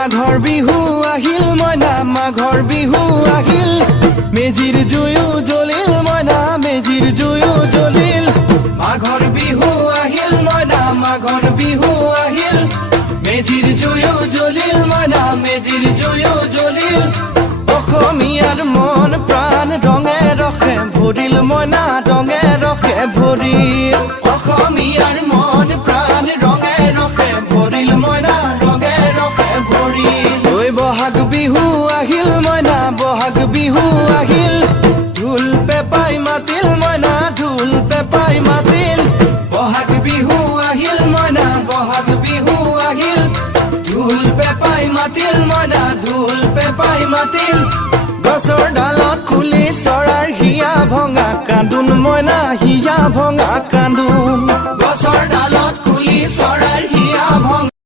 মাঘৰ বিহু আহিল মইনা মাঘৰ বিহু আহিল মেজিৰ জুয়ো জ্বলিল মইনা মেজিৰ জুয়ো জ্বলিল মাঘৰ বিহু আহিল মইনা মাঘৰ বিহু আহিল মেজিৰ জুয়ো জ্বলিল মইনা মেজিৰ জুয়ো জ্বলিল অসমীয়াৰ মন প্ৰাণ ৰঙে ৰসে ভৰিল মইনা ৰঙে ৰসে ভৰিল অসমীয়াৰ মন প্ৰাণ ৰঙে ৰসে ভৰিল মইনা ৰঙে ৰসে ভৰিল ঐ বহাগ বিহু আহিল মইনা বহাগ বিহু আহিল ঢোল পেপাই মাতিল মইনা ঢোল পেপাই মাতিল বহাগ বিহু আহিল মইনা বহাগ বিহু আহিল ঢোল পেপাই মাতিল মইনা ঢোল পেপাই মাতিল গছৰ ডালত খুলি চৰাইৰ হিয়া ভঙা কান্দোন মইনা হিয়া ভঙা